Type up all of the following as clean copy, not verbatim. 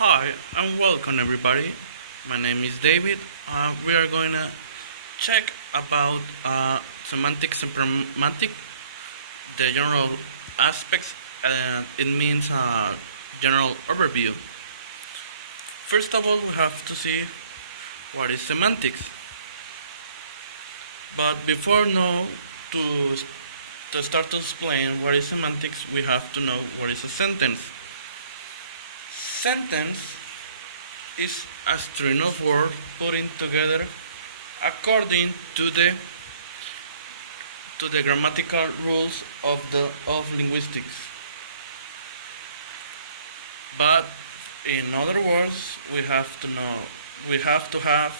Hi and welcome everybody. My name is David. We are going to check about semantics and pragmatic, the general aspects. It means a general overview. First of all, we have to see what is semantics. But before to start to explain what is semantics, we have to know what is a sentence. Sentence is a string of words putting together according to the grammatical rules of linguistics. But in other words, we have to have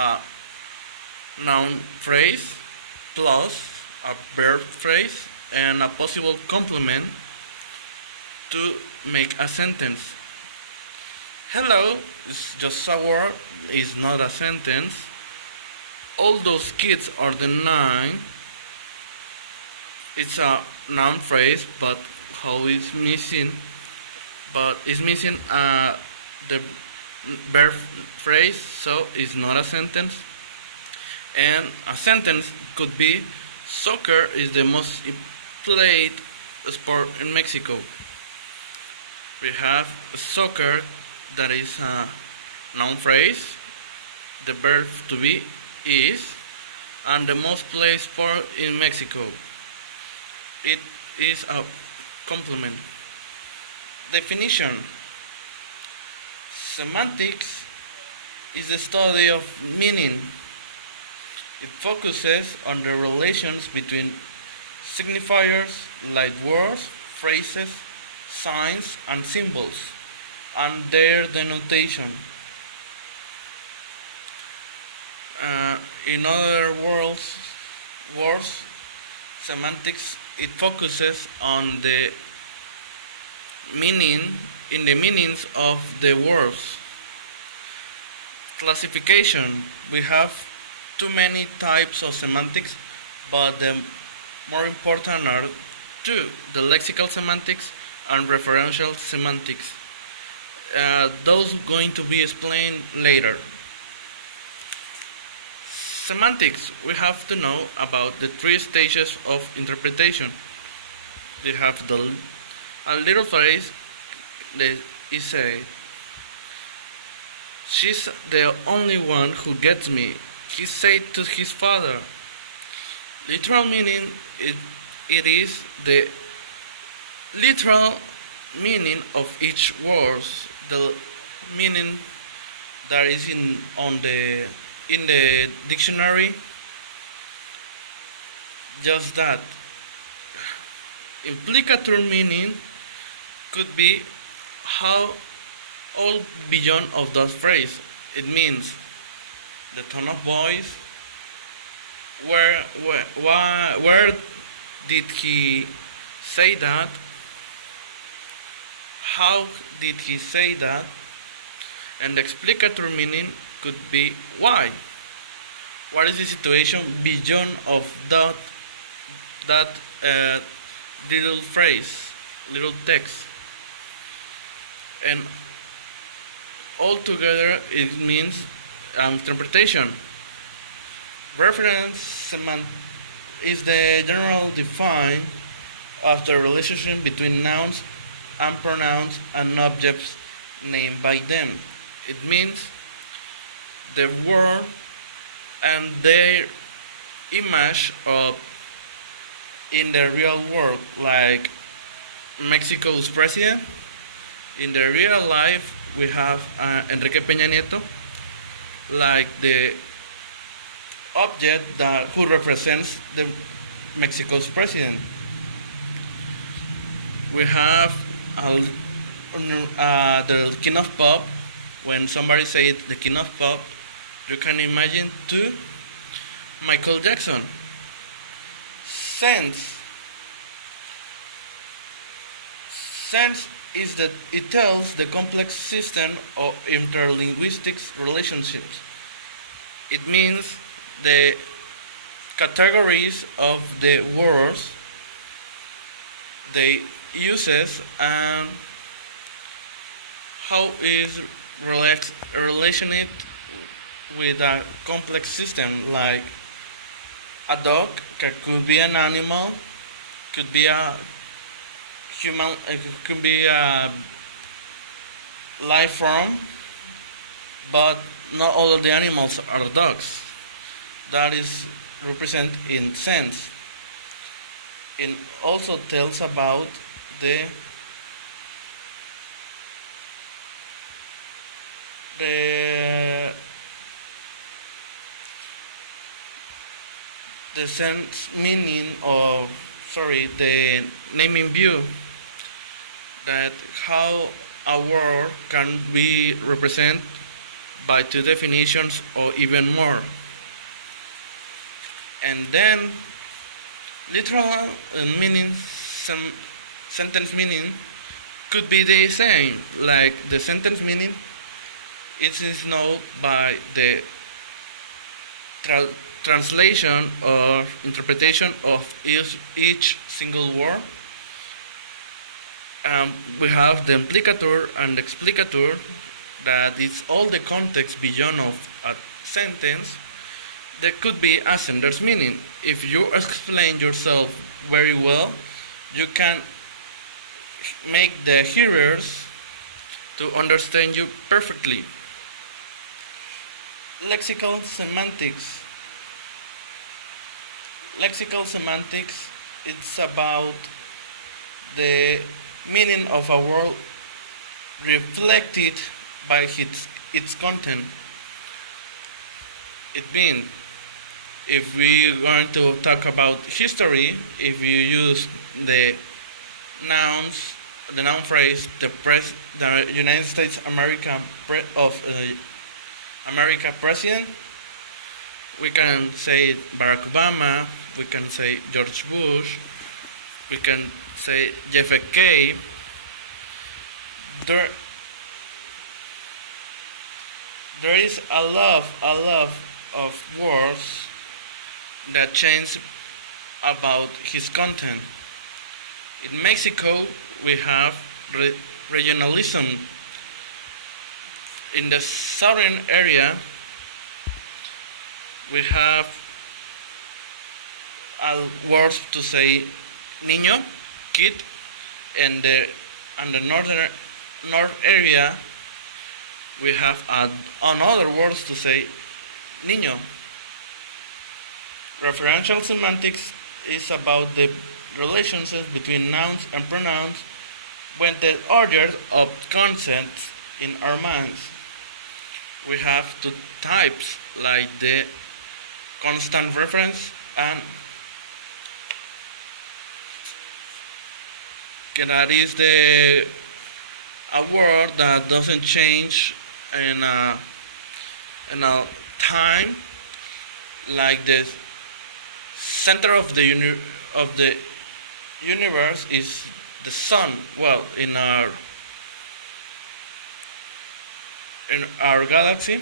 a noun phrase plus a verb phrase and a possible complement to make a sentence. Hello is just a word, is not a sentence. All those kids are the nine. It's a noun phrase, but how is missing? But it's missing the verb phrase, so it's not a sentence. And a sentence could be: soccer is the most played sport in Mexico. We have soccer. That is a noun phrase. The verb to be is, and the most played sport in Mexico. It is a complement. Definition: semantics is the study of meaning. It focuses on the relations between signifiers like words, phrases, signs, and symbols, and their denotation. In other words, semantics it focuses on the meanings of the words. Classification: we have too many types of semantics, but the more important are two: the lexical semantics and referential semantics. Those going to be explained later. Semantics, we have to know about the three stages of interpretation. We have a little phrase that is say, "She's the only one who gets me," he said to his father. Literal meaning, it is the literal meaning of each word, the meaning that is in the dictionary. Just that. Implicative meaning could be how all beyond of that phrase. It means the tone of voice, where did he say that, how did he say that, and the explicative meaning could be why. What is the situation beyond of that little phrase, little text, and altogether it means interpretation. Reference is the general defined as the relationship between nouns and pronouns and objects named by them. It means the word and their image of in the real world, like Mexico's president. In the real life, we have Enrique Peña Nieto, like the object who represents the Mexico's president. We have the king of pop. When somebody says the king of pop, you can imagine to Michael Jackson. Sense is that it tells the complex system of interlinguistic relationships. It means the categories of the words, the uses, and how is relationed with a complex system like a dog could be an animal, could be a human, it could be a life form, but not all of the animals are dogs. That is represent in sense. It also tells about the the, the sense meaning of the naming view, that how a word can be represented by two definitions or even more. And then literal meaning, sentence meaning could be the same, like the sentence meaning it is known by the translation or interpretation of each single word. We have the implicator and explicator, that is all the context beyond of a sentence. There could be a sender's meaning. If you explain yourself very well, you can make the hearers to understand you perfectly. Lexical semantics. Lexical semantics, it's about the meaning of a word reflected by its content. It means, if we're going to talk about history, if you use the nouns, the noun phrase, the United States America America president, we can say Barack Obama, we can say George Bush, we can say JFK. There is a lot of words that change about his content. In Mexico, we have regionalism. In the southern area, we have words to say niño, kid, and the north area, we have another words to say niño. Referential semantics is about the relationship between nouns and pronouns when the order of concepts in our minds. We have two types, like the constant reference and that is a word that doesn't change in a time, like the center of the universe is the sun. Well, in our galaxy,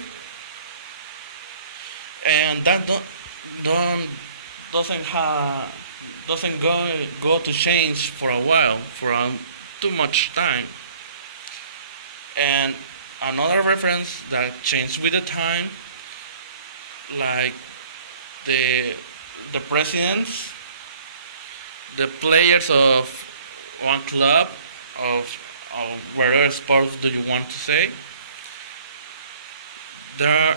and that doesn't go to change for a while, for too much time. And another reference that changes with the time, like the presidents, the players of one club, of whatever sports do you want to say, they're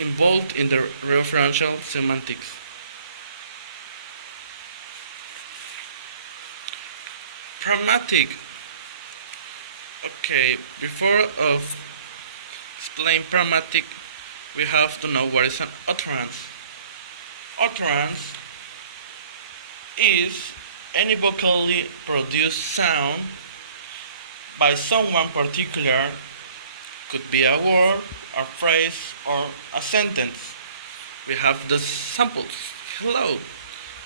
involved in the referential semantics. Pragmatic. Okay, before of explain pragmatic, we have to know what is an utterance. Utterance is any vocally produced sound by someone particular, could be a word, a phrase, or a sentence. We have the samples. Hello.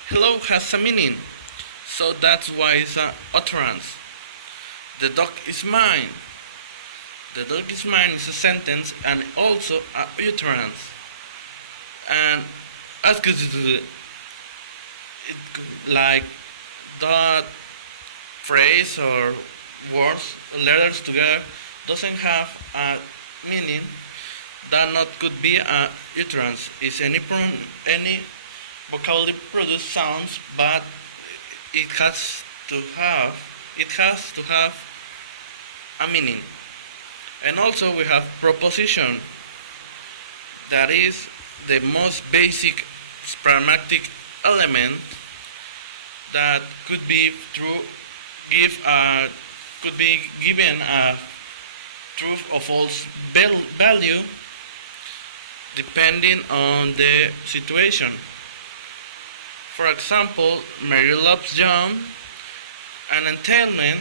Hello has a meaning, so that's why it's an utterance. The dog is mine. The dog is mine is a sentence and also a utterance. And as good as it, like that phrase or words, letters together, doesn't have a meaning, that not could be a utterance. Is any vocabulary produce sounds, but it has to have a meaning. And also we have proposition, that is the most basic pragmatic element that could be could be given a true or false value depending on the situation. For example, Mary loves John. An entailment,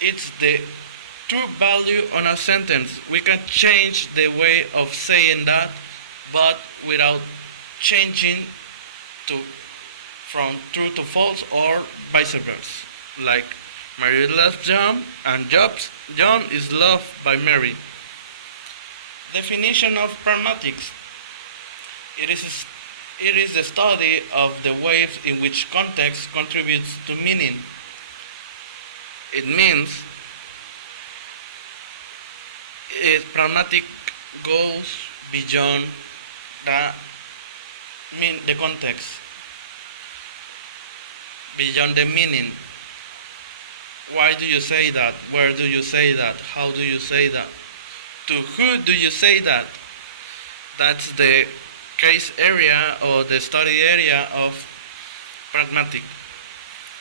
it's the true value on a sentence. We can change the way of saying that, but without changing from true to false or vice versa. Like Mary loves John and John is loved by Mary. Definition of pragmatics. It is the study of the ways in which context contributes to meaning. It means pragmatic goes beyond the context, beyond the meaning. Why do you say that? Where do you say that? How do you say that? To who do you say that? That's the case area or the study area of pragmatic.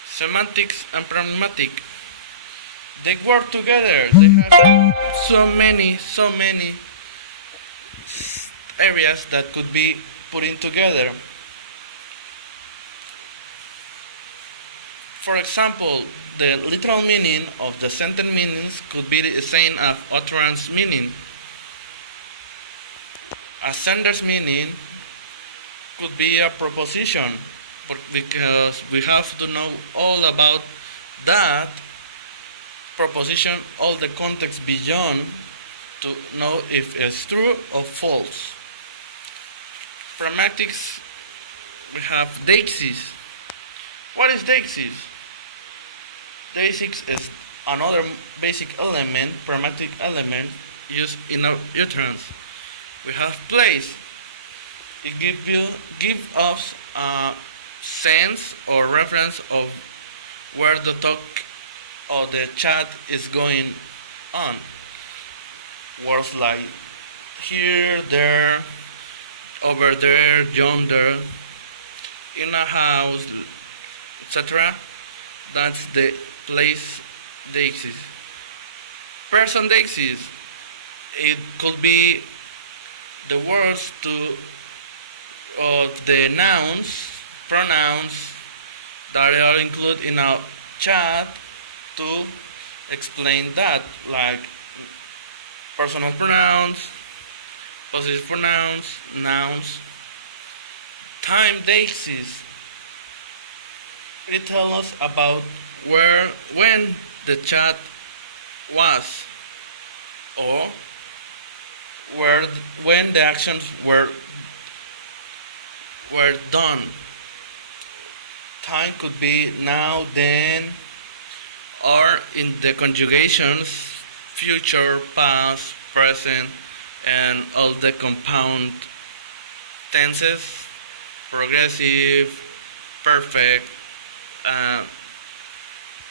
Semantics and pragmatic, they work together. They have so many areas that could be put in together. For example, the literal meaning of the sentence meanings could be the same as utterance meaning. A sentence meaning could be a proposition, because we have to know all about that proposition, all the context beyond, to know if it's true or false. Pragmatics, we have deixis. What is deixis? Deixis is another basic element, pragmatic element, used in our utterance. We have place. It gives us a sense or reference of where the talk or the chat is going on. Words like here, there, over there, yonder, in a house, etc. That's the place deixis. Person deixis. It could be the words of the pronouns that are included in our chat to explain that, like personal pronouns, possessive pronouns, nouns. Time deixis. It tells us about when the chat was, or when the actions were done. Time could be now, then, or in the conjugations, future, past, present, and all the compound tenses, progressive, perfect,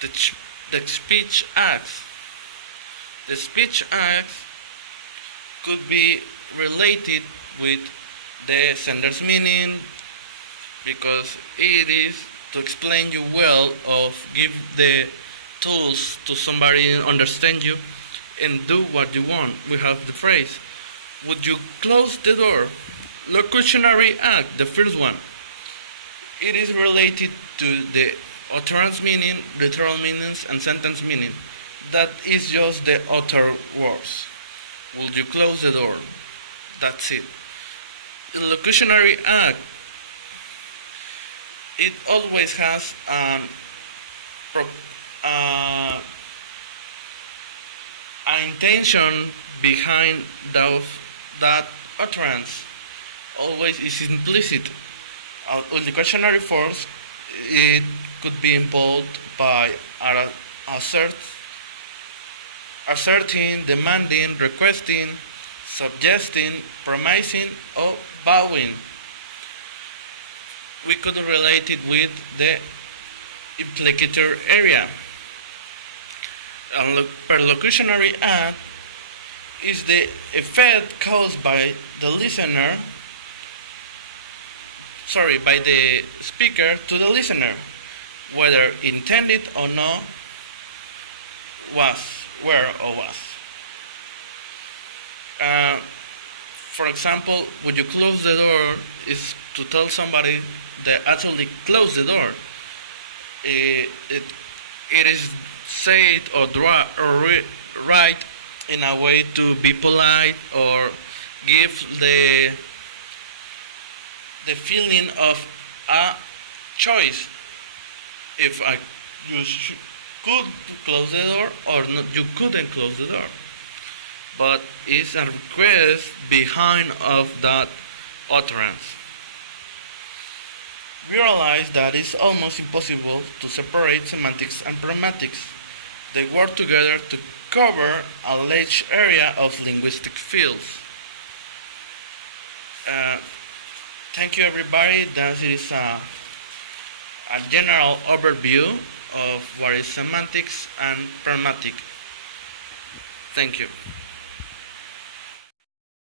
the speech acts. The speech acts could be related with the sender's meaning, because it is to explain you well, of give the tools to somebody understand you and do what you want. We have the phrase, would you close the door? Locutionary act, the first one. It is related to the utterance meaning, literal meanings, and sentence meaning. That is just the utter words. Would you close the door? That's it. The locutionary act, it always has an intention behind that utterance. Always is implicit. The locutionary force, it could be imposed by assert, asserting, demanding, requesting, suggesting, promising, or vowing. We could relate it with the implicator area. A perlocutionary act is the effect caused by the listener, by the speaker to the listener, whether intended or not, were or was. For example, when you close the door, is to tell somebody that actually close the door. It is said or right in a way to be polite or give the feeling of a choice. If you could close the door or not, you couldn't close the door. But it's a request behind of that utterance. We realize that it's almost impossible to separate semantics and pragmatics. They work together to cover a large area of linguistic fields. Thank you, everybody. That is a general overview of what is semantics and pragmatic. Thank you.